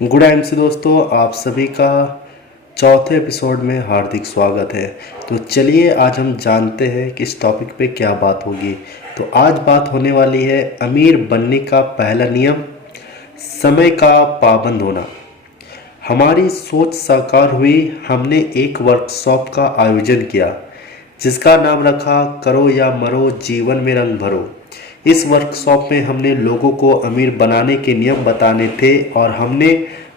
Good MC दोस्तों, आप सभी का चौथे एपिसोड में हार्दिक स्वागत है। तो चलिए आज हम जानते हैं कि इस टॉपिक पे क्या बात होगी। तो आज बात होने वाली है अमीर बनने का पहला नियम, समय का पाबंद होना। हमारी सोच साकार हुई। हमने एक वर्कशॉप का आयोजन किया जिसका नाम रखा करो या मरो, जीवन में रंग भरो। इस वर्कशॉप में हमने लोगों को अमीर बनाने के नियम बताने थे और हमने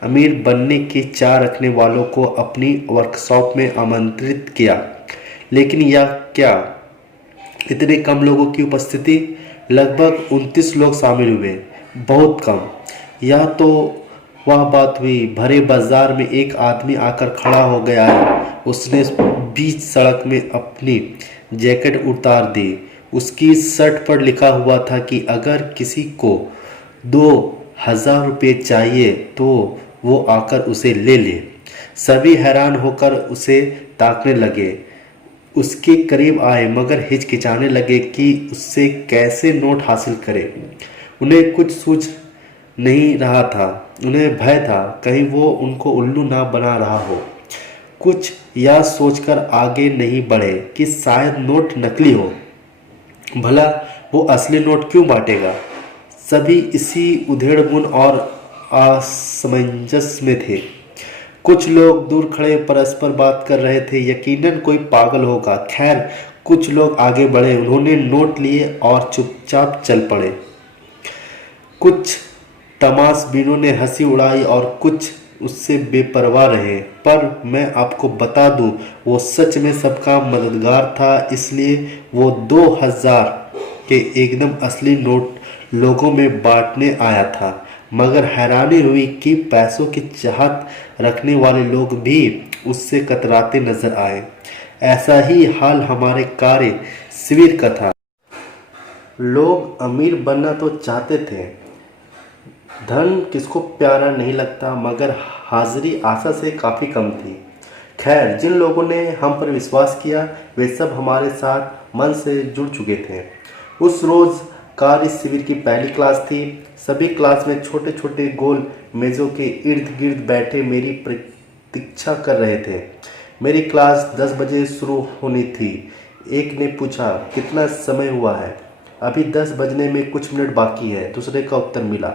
अमीर बनने की चाह रखने वालों को अपनी वर्कशॉप में आमंत्रित किया। लेकिन यह क्या, इतने कम लोगों की उपस्थिति! लगभग 29 लोग शामिल हुए, बहुत कम। यह तो वह बात हुई, भरे बाजार में एक आदमी आकर खड़ा हो गया है। उसने बीच सड़क में अपनी जैकेट उतार दी। उसकी शर्ट पर लिखा हुआ था कि अगर किसी को 2,000 रुपये चाहिए तो वो आकर उसे ले ले। सभी हैरान होकर उसे ताकने लगे। उसके करीब आए मगर हिचकिचाने लगे कि उससे कैसे नोट हासिल करें। उन्हें कुछ सूझ नहीं रहा था। उन्हें भय था कहीं वो उनको उल्लू ना बना रहा हो। कुछ यह सोचकर आगे नहीं बढ़े कि शायद नोट नकली हो। भला वो असली नोट क्यों बांटेगा। सभी इसी उधेड़बुन और असमंजस में थे। कुछ लोग दूर खड़े परस्पर बात कर रहे थे, यकीनन कोई पागल होगा। खैर, कुछ लोग आगे बढ़े, उन्होंने नोट लिए और चुपचाप चल पड़े। कुछ तमाशबीनों ने हंसी उड़ाई और कुछ उससे बेपरवाह रहे। पर मैं आपको बता दूं, वो सच में सबका मददगार था, इसलिए वो 2,000 के एकदम असली नोट लोगों में बांटने आया था। मगर हैरानी हुई कि पैसों की चाहत रखने वाले लोग भी उससे कतराते नजर आए। ऐसा ही हाल हमारे कार्य शिविर का था। लोग अमीर बनना तो चाहते थे, धन किसको प्यारा नहीं लगता, मगर हाजिरी आशा से काफ़ी कम थी। खैर, जिन लोगों ने हम पर विश्वास किया वे सब हमारे साथ मन से जुड़ चुके थे। उस रोज़ कार्य शिविर की पहली क्लास थी। सभी क्लास में छोटे छोटे गोल मेज़ों के इर्द गिर्द बैठे मेरी प्रतीक्षा कर रहे थे। मेरी क्लास 10 बजे शुरू होनी थी। एक ने पूछा, कितना समय हुआ है? अभी 10 बजने में कुछ मिनट बाकी है, दूसरे का उत्तर मिला।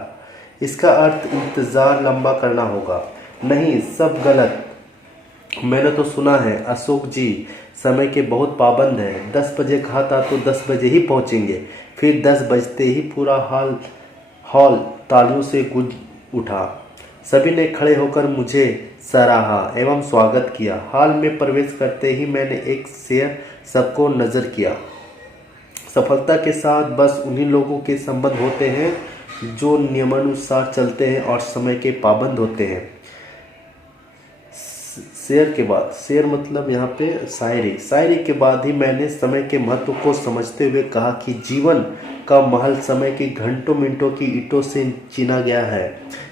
इसका अर्थ इंतज़ार लंबा करना होगा। नहीं, सब गलत। मैंने तो सुना है अशोक जी समय के बहुत पाबंद हैं। 10 बजे कहा था तो 10 बजे ही पहुंचेंगे। फिर 10 बजते ही पूरा हॉल तालियों से गूंज उठा। सभी ने खड़े होकर मुझे सराहा एवं स्वागत किया। हॉल में प्रवेश करते ही मैंने एक शेर सबको नज़र किया। सफलता के साथ बस उन्हीं लोगों के संबंध होते हैं जो नियमानुसार चलते हैं और समय के पाबंद होते हैं। शेर के बाद, शेर मतलब यहाँ पे शायरी के बाद ही मैंने समय के महत्व को समझते हुए कहा कि जीवन का महल समय की घंटों मिनटों की ईंटों से चीना गया है।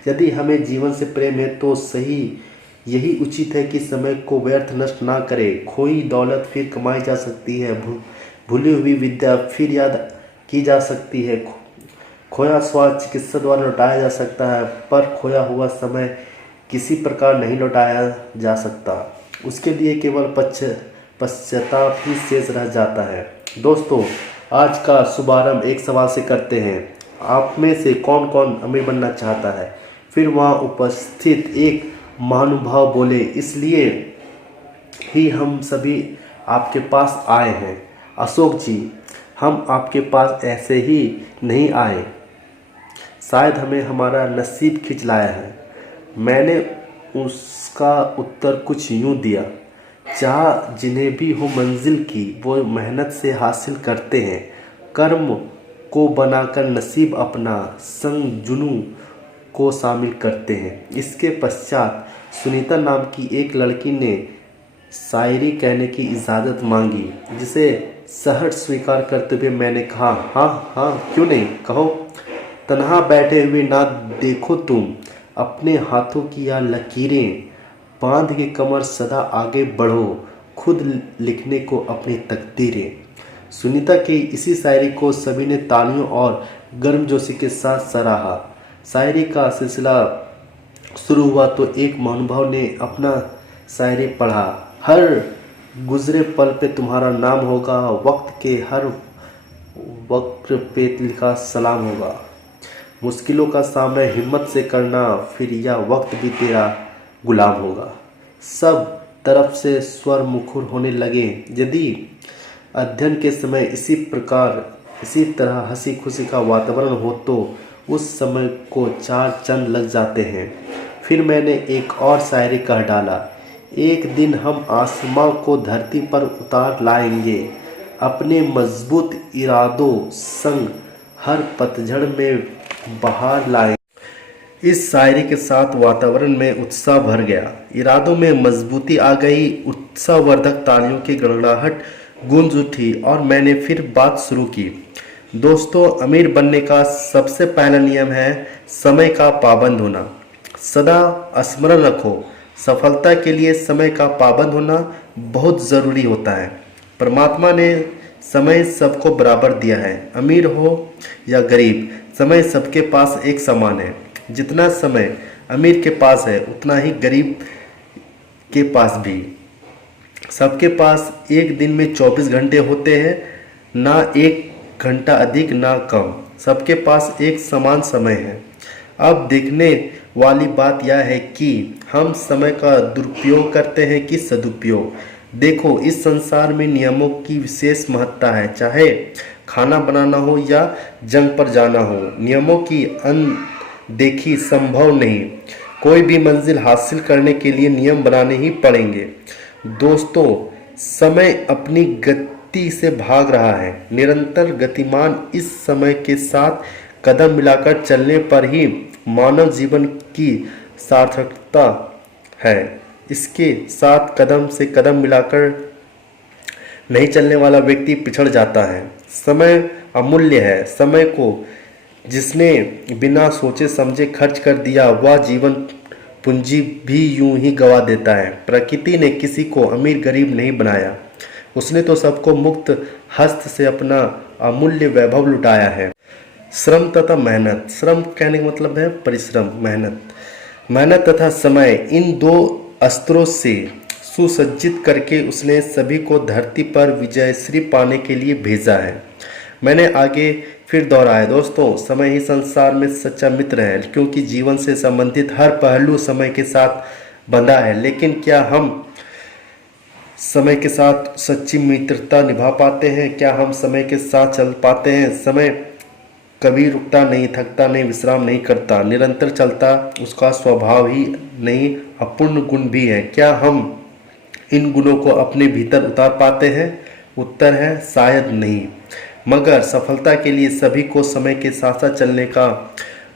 यदि हमें जीवन से प्रेम है तो सही यही उचित है कि समय को व्यर्थ नष्ट ना करें। खोई दौलत फिर कमाई जा सकती है, भूली हुई विद्या फिर याद की जा सकती है, खोया स्वाद चिकित्सा द्वारा लौटाया जा सकता है, पर खोया हुआ समय किसी प्रकार नहीं लौटाया जा सकता। उसके लिए केवल पश्चाताप ही शेष रह जाता है। दोस्तों, आज का शुभारंभ एक सवाल से करते हैं। आप में से कौन कौन अमीर बनना चाहता है? फिर वहाँ उपस्थित एक महानुभाव बोले, इसलिए ही हम सभी आपके पास आए हैं। अशोक जी, हम आपके पास ऐसे ही नहीं आए, शायद हमें हमारा नसीब खिंच लाया है। मैंने उसका उत्तर कुछ यूं दिया, चाह जिन्हें भी हो मंजिल की वो मेहनत से हासिल करते हैं। कर्म को बनाकर नसीब अपना संग जुनू को शामिल करते हैं। इसके पश्चात सुनीता नाम की एक लड़की ने शायरी कहने की इजाज़त मांगी, जिसे सहर्ष स्वीकार करते हुए मैंने कहा, हाँ हाँ, क्यों नहीं, कहो। तन्हा बैठे हुए ना देखो तुम अपने हाथों की या लकीरें, बांध के कमर सदा आगे बढ़ो, खुद लिखने को अपनी तकदीरें। सुनीता की इसी शायरी को सभी ने तालियों और गर्मजोशी के साथ सराहा। शायरी का सिलसिला शुरू हुआ तो एक महानुभाव ने अपना शायरी पढ़ा। हर गुजरे पल पे तुम्हारा नाम होगा, वक्त के हर वक्र पे लिखा सलाम होगा। मुश्किलों का सामना हिम्मत से करना, फिर यह वक्त भी तेरा गुलाम होगा। सब तरफ से स्वर मुखर होने लगे। यदि अध्ययन के समय इसी तरह हंसी खुशी का वातावरण हो तो उस समय को 4 चंद लग जाते हैं। फिर मैंने एक और शायरी कह डाला। एक दिन हम आसमां को धरती पर उतार लाएंगे, अपने मजबूत इरादों संग हर पतझड़ में बहार लाएंगे। इस शायरी के साथ वातावरण में उत्साह भर गया, इरादों में मजबूती आ गई। उत्साहवर्धक तालियों की गड़गड़ाहट गूंज उठी और मैंने फिर बात शुरू की। दोस्तों, अमीर बनने का सबसे पहला नियम है समय का पाबंद होना। सदा स्मरण रखो, सफलता के लिए समय का पाबंद होना बहुत ज़रूरी होता है। परमात्मा ने समय सबको बराबर दिया है, अमीर हो या गरीब, समय सबके पास एक समान है। जितना समय अमीर के पास है उतना ही गरीब के पास भी। सबके पास एक दिन में 24 घंटे होते हैं, ना एक घंटा अधिक ना कम। सबके पास एक समान समय है। अब देखने वाली बात यह है कि हम समय का दुरुपयोग करते हैं कि सदुपयोग। देखो, इस संसार में नियमों की विशेष महत्ता है। चाहे खाना बनाना हो या जंग पर जाना हो, नियमों की अनदेखी संभव नहीं। कोई भी मंजिल हासिल करने के लिए नियम बनाने ही पड़ेंगे। दोस्तों, समय अपनी गति से भाग रहा है। निरंतर गतिमान इस समय के साथ कदम मिलाकर चलने पर ही मानव जीवन की सार्थकता है। इसके साथ कदम से कदम मिलाकर नहीं चलने वाला व्यक्ति पिछड़ जाता है। समय अमूल्य है। समय को जिसने बिना सोचे समझे खर्च कर दिया, वह जीवन पूंजी भी यूं ही गवा देता है। प्रकृति ने किसी को अमीर गरीब नहीं बनाया, उसने तो सबको मुक्त हस्त से अपना अमूल्य वैभव लुटाया है। श्रम तथा मेहनत, श्रम कहने का मतलब है परिश्रम, मेहनत तथा समय, इन दो अस्त्रों से सुसज्जित करके उसने सभी को धरती पर विजयश्री पाने के लिए भेजा है। मैंने आगे फिर दोहराया, दोस्तों, समय ही संसार में सच्चा मित्र है, क्योंकि जीवन से संबंधित हर पहलू समय के साथ बंधा है। लेकिन क्या हम समय के साथ सच्ची मित्रता निभा पाते हैं? क्या हम समय के साथ चल पाते हैं? समय कभी रुकता नहीं, थकता नहीं, विश्राम नहीं करता, निरंतर चलता उसका स्वभाव ही नहीं, अपूर्ण गुण भी है। क्या हम इन गुणों को अपने भीतर उतार पाते हैं? उत्तर है शायद नहीं। मगर सफलता के लिए सभी को समय के साथ साथ चलने का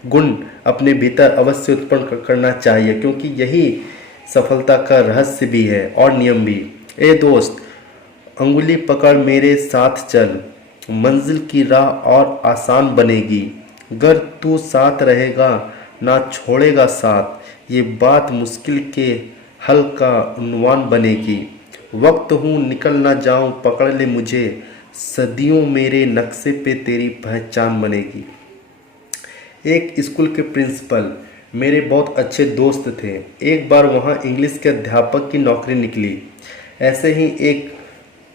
गुण अपने भीतर अवश्य उत्पन्न करना चाहिए, क्योंकि यही सफलता का रहस्य भी है और नियम भी। ए दोस्त, अंगुली पकड़ मेरे साथ चल, मंजिल की राह और आसान बनेगी। अगर तू साथ रहेगा, ना छोड़ेगा साथ, ये बात मुश्किल के हल का उन्वान बनेगी। वक्त हूँ निकल ना जाऊँ, पकड़ ले मुझे, सदियों मेरे नक्शे पे तेरी पहचान बनेगी। एक स्कूल के प्रिंसिपल मेरे बहुत अच्छे दोस्त थे। एक बार वहाँ इंग्लिश के अध्यापक की नौकरी निकली। ऐसे ही एक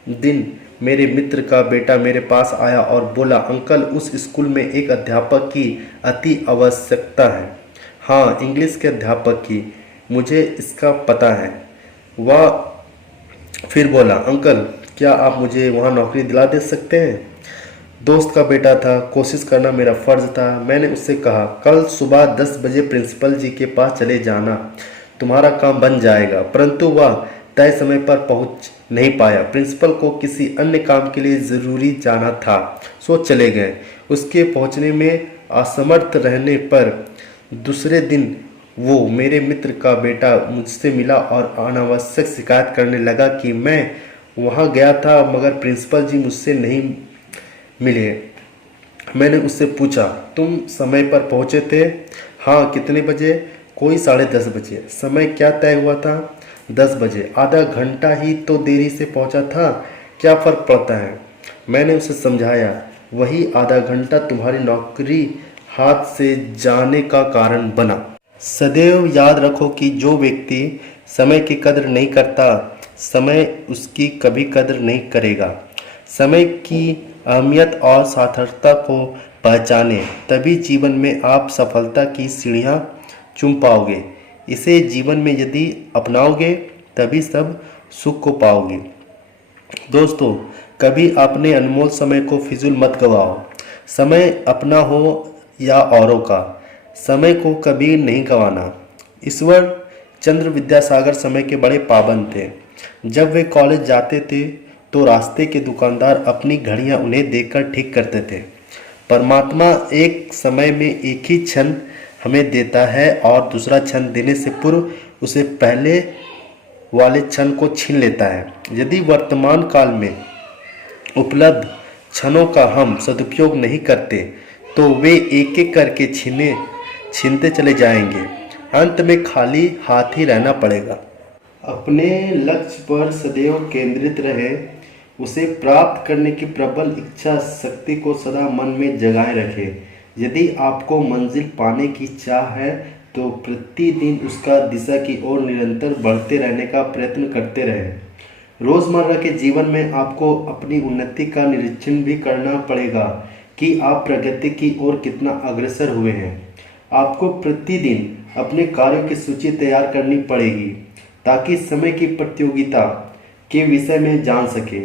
दिन मेरे मित्र का बेटा मेरे पास आया और बोला, अंकल, उस स्कूल में एक अध्यापक की अति आवश्यकता है। हाँ, इंग्लिश के अध्यापक की, मुझे इसका पता है। वह फिर बोला, अंकल, क्या आप मुझे वहाँ नौकरी दिला दे सकते हैं? दोस्त का बेटा था, कोशिश करना मेरा फ़र्ज़ था। मैंने उससे कहा, कल सुबह 10 बजे प्रिंसिपल जी के पास चले जाना, तुम्हारा काम बन जाएगा। परंतु वह तय समय पर पहुंच नहीं पाया। प्रिंसिपल को किसी अन्य काम के लिए ज़रूरी जाना था, सो चले गए। उसके पहुंचने में असमर्थ रहने पर दूसरे दिन वो मेरे मित्र का बेटा मुझसे मिला और अनावश्यक शिकायत करने लगा कि मैं वहाँ गया था मगर प्रिंसिपल जी मुझसे नहीं मिले। मैंने उससे पूछा, तुम समय पर पहुँचे थे? हाँ। कितने बजे? कोई 10:30 बजे। समय क्या तय हुआ था? 10 बजे। आधा घंटा ही तो देरी से पहुँचा था, क्या फ़र्क पड़ता है? मैंने उसे समझाया, वही आधा घंटा तुम्हारी नौकरी हाथ से जाने का कारण बना। सदैव याद रखो कि जो व्यक्ति समय की कदर नहीं करता, समय उसकी कभी कदर नहीं करेगा। समय की अहमियत और सार्थकता को पहचाने, तभी जीवन में आप सफलता की सीढ़ियाँ चूम पाओगे। इसे जीवन में यदि अपनाओगे तभी सब सुख को पाओगे। दोस्तों, कभी अपने अनमोल समय को फिजूल मत गवाओ। समय अपना हो या औरों का, समय को कभी नहीं गंवाना। ईश्वर चंद्र विद्यासागर समय के बड़े पाबंद थे। जब वे कॉलेज जाते थे तो रास्ते के दुकानदार अपनी घड़ियां उन्हें देखकर ठीक करते थे। परमात्मा एक समय में एक ही क्षण हमें देता है और दूसरा क्षण देने से पूर्व उसे पहले वाले क्षण को छीन लेता है। यदि वर्तमान काल में उपलब्ध क्षणों का हम सदुपयोग नहीं करते तो वे एक एक करके छीनते चले जाएंगे। अंत में खाली हाथ ही रहना पड़ेगा। अपने लक्ष्य पर सदैव केंद्रित रहे, उसे प्राप्त करने की प्रबल इच्छा शक्ति को सदा मन में जगाए रखे। यदि आपको मंजिल पाने की चाह है तो प्रतिदिन उसका दिशा की ओर निरंतर बढ़ते रहने का प्रयत्न करते रहें। रोज़मर्रा के जीवन में आपको अपनी उन्नति का निरीक्षण भी करना पड़ेगा कि आप प्रगति की ओर कितना अग्रसर हुए हैं। आपको प्रतिदिन अपने कार्यों की सूची तैयार करनी पड़ेगी ताकि समय की प्रतियोगिता के विषय में जान सके।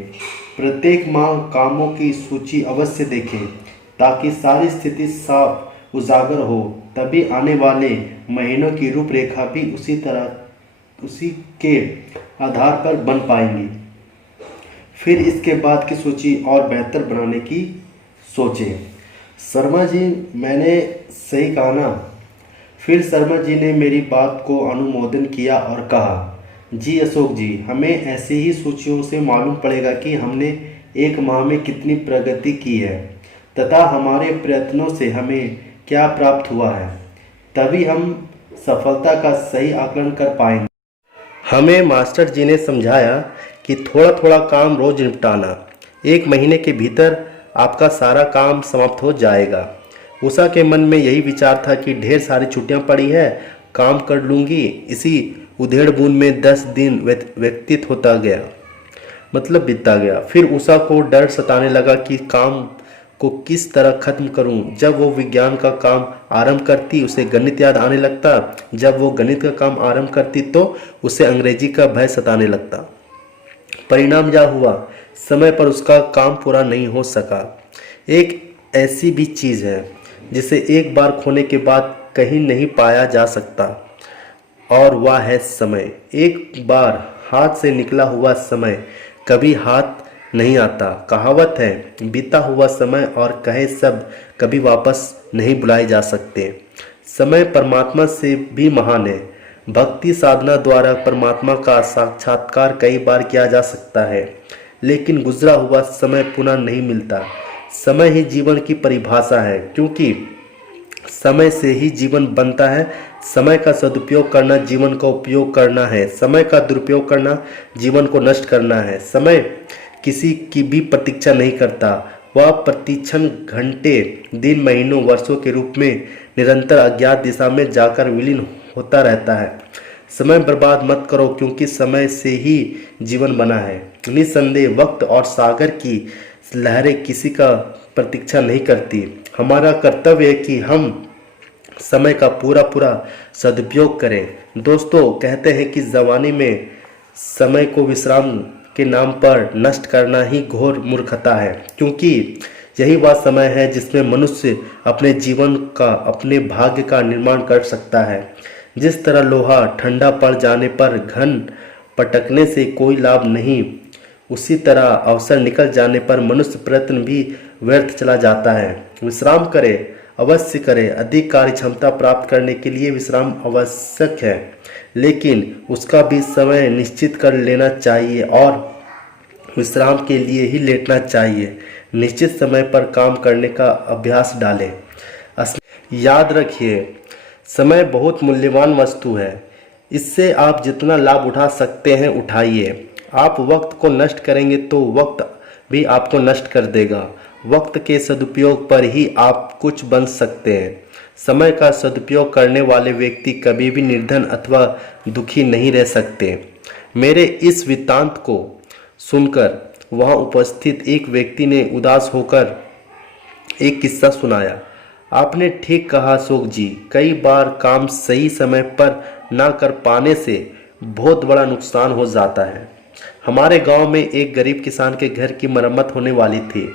प्रत्येक माह कामों की सूची अवश्य देखें ताकि सारी स्थिति साफ उजागर हो। तभी आने वाले महीनों की रूपरेखा भी उसी के आधार पर बन पाएंगी। फिर इसके बाद की सूची और बेहतर बनाने की सोचें। शर्मा जी, मैंने सही कहा ना? फिर शर्मा जी ने मेरी बात को अनुमोदन किया और कहा, जी अशोक जी, हमें ऐसी ही सूचियों से मालूम पड़ेगा कि हमने एक माह में कितनी प्रगति की है तथा हमारे प्रयत्नों से हमें क्या प्राप्त हुआ है। तभी हम सफलता का सही आकलन कर पाएंगे। हमें मास्टर जी ने समझाया कि थोड़ा थोड़ा काम रोज निपटाना, 1 महीने के भीतर आपका सारा काम समाप्त हो जाएगा। उषा के मन में यही विचार था कि ढेर सारी छुट्टियां पड़ी है, काम कर लूँगी। इसी उधेड़ बूंद में 10 दिन व्यतीत होता गया, मतलब बीतता गया। फिर उषा को डर सताने लगा कि काम को किस तरह खत्म करूं। जब वो विज्ञान का काम आरंभ करती उसे गणित याद आने लगता, जब वो गणित का काम आरंभ करती तो उसे अंग्रेजी का भय सताने लगता। परिणाम यह हुआ, समय पर उसका काम पूरा नहीं हो सका। एक ऐसी भी चीज़ है जिसे एक बार खोने के बाद कहीं नहीं पाया जा सकता, और वह है समय। एक बार हाथ से निकला हुआ समय कभी हाथ नहीं आता। कहावत है, बीता हुआ समय और कहे शब्द कभी वापस नहीं बुलाए जा सकते। समय परमात्मा से भी महान है। भक्ति साधना द्वारा परमात्मा का साक्षात्कार कई बार किया जा सकता है, लेकिन गुजरा हुआ समय पुनः नहीं मिलता। समय ही जीवन की परिभाषा है, क्योंकि समय से ही जीवन बनता है। समय का सदुपयोग करना जीवन का उपयोग करना है, समय का दुरुपयोग करना जीवन को नष्ट करना है। समय किसी की भी प्रतीक्षा नहीं करता, वह प्रतिक्षण घंटे, दिन, महीनों, वर्षों के रूप में निरंतर अज्ञात दिशा में जाकर विलीन होता रहता है। समय बर्बाद मत करो, क्योंकि समय से ही जीवन बना है। निस्संदेह वक्त और सागर की लहरें किसी का प्रतीक्षा नहीं करती। हमारा कर्तव्य है कि हम समय का पूरा सदुपयोग करें। दोस्तों, कहते हैं कि जवानी में समय को विश्राम के नाम पर नष्ट करना ही घोर मूर्खता है, क्योंकि यही वह समय है जिसमें मनुष्य अपने जीवन का, अपने भाग्य का निर्माण कर सकता है। जिस तरह लोहा ठंडा पड़ जाने पर घन पटकने से कोई लाभ नहीं, उसी तरह अवसर निकल जाने पर मनुष्य प्रयत्न भी व्यर्थ चला जाता है। विश्राम करें, अवश्य करें। अधिक कार्य क्षमता प्राप्त करने के लिए विश्राम आवश्यक है, लेकिन उसका भी समय निश्चित कर लेना चाहिए और विश्राम के लिए ही लेटना चाहिए। निश्चित समय पर काम करने का अभ्यास डालें। याद रखिए, समय बहुत मूल्यवान वस्तु है। इससे आप जितना लाभ उठा सकते हैं उठाइए। आप वक्त को नष्ट करेंगे तो वक्त भी आपको नष्ट कर देगा। वक्त के सदुपयोग पर ही आप कुछ बन सकते हैं। समय का सदुपयोग करने वाले व्यक्ति कभी भी निर्धन अथवा दुखी नहीं रह सकते। मेरे इस वृत्तांत को सुनकर वहां उपस्थित एक व्यक्ति ने उदास होकर एक किस्सा सुनाया। आपने ठीक कहा अशोक जी, कई बार काम सही समय पर ना कर पाने से बहुत बड़ा नुकसान हो जाता है। हमारे गांव में एक गरीब किसान के घर की मरम्मत होने वाली थी।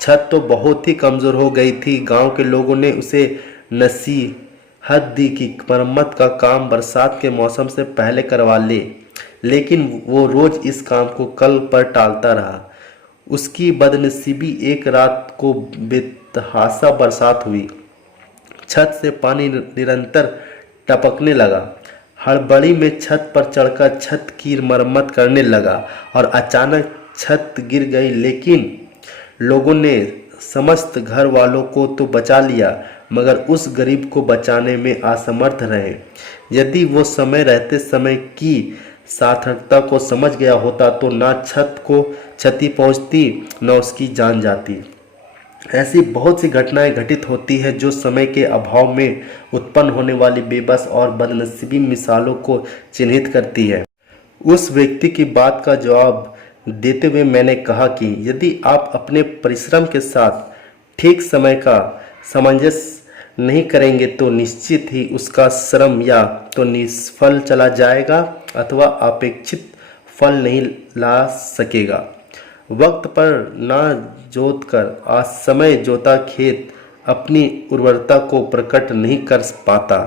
छत तो बहुत ही कमज़ोर हो गई थी। गांव के लोगों ने उसे नसीहत दी कि मरम्मत का काम बरसात के मौसम से पहले करवा ले, लेकिन वो रोज़ इस काम को कल पर टालता रहा। उसकी बदनसीबी, एक रात को बेतहाशा बरसात हुई। छत से पानी निरंतर टपकने लगा। हड़बड़ी में छत पर चढ़कर छत की मरम्मत करने लगा और अचानक छत गिर गई। लेकिन लोगों ने समस्त घर वालों को तो बचा लिया, मगर उस गरीब को बचाने में असमर्थ रहे। यदि वो समय रहते समय की सार्थकता को समझ गया होता तो ना छत को क्षति पहुंचती न उसकी जान जाती। ऐसी बहुत सी घटनाएं घटित होती हैं जो समय के अभाव में उत्पन्न होने वाली बेबस और बदनसीबी मिसालों को चिन्हित करती है। उस व्यक्ति की बात का जवाब देते हुए मैंने कहा कि यदि आप अपने परिश्रम के साथ ठीक समय का सामंजस्य नहीं करेंगे तो निश्चित ही उसका श्रम या तो निष्फल चला जाएगा अथवा अपेक्षित फल नहीं ला सकेगा। वक्त पर ना जोत कर असमय जोता खेत अपनी उर्वरता को प्रकट नहीं कर पाता।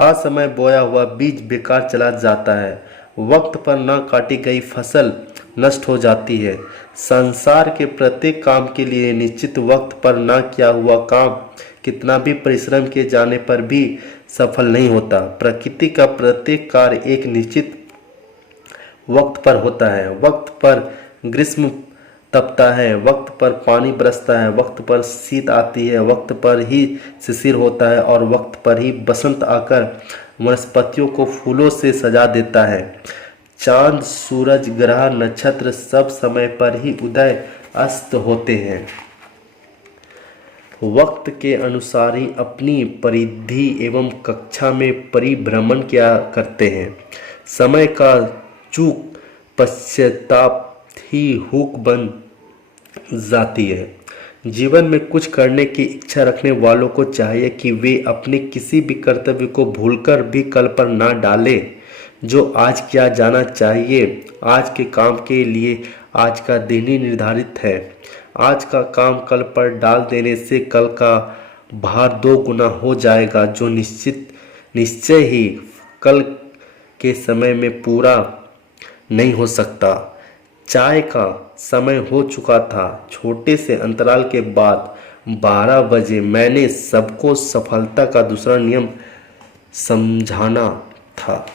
असमय बोया हुआ बीज बेकार चला जाता है। वक्त पर ना काटी गई फसल नष्ट हो जाती है। संसार के प्रत्येक काम के लिए निश्चित वक्त पर ना किया हुआ काम कितना भी परिश्रम किए जाने पर भी सफल नहीं होता। प्रकृति का प्रत्येक कार्य एक निश्चित वक्त पर होता है। वक्त पर ग्रीष्म तपता है, वक्त पर पानी बरसता है, वक्त पर शीत आती है, वक्त पर ही शिशिर होता है और वक्त पर ही बसंत आकर वनस्पतियों को फूलों से सजा देता है। चांद, सूरज, ग्रह, नक्षत्र सब समय पर ही उदय अस्त होते हैं। वक्त के अनुसार ही अपनी परिधि एवं कक्षा में परिभ्रमण किया करते हैं। समय का चूक पश्चाताप ही हुक बन जाती है। जीवन में कुछ करने की इच्छा रखने वालों को चाहिए कि वे अपने किसी भी कर्तव्य को भूलकर भी कल पर ना डालें। जो आज किया जाना चाहिए, आज के काम के लिए आज का दिन ही निर्धारित है। आज का काम कल पर डाल देने से कल का भार 2 गुना हो जाएगा, जो निश्चय ही कल के समय में पूरा नहीं हो सकता। चाय का समय हो चुका था। छोटे से अंतराल के बाद 12 बजे मैंने सबको सफलता का दूसरा नियम समझाना था।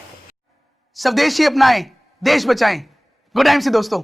स्वदेशी अपनाएं, देश बचाएं। गुड टाइम से दोस्तों।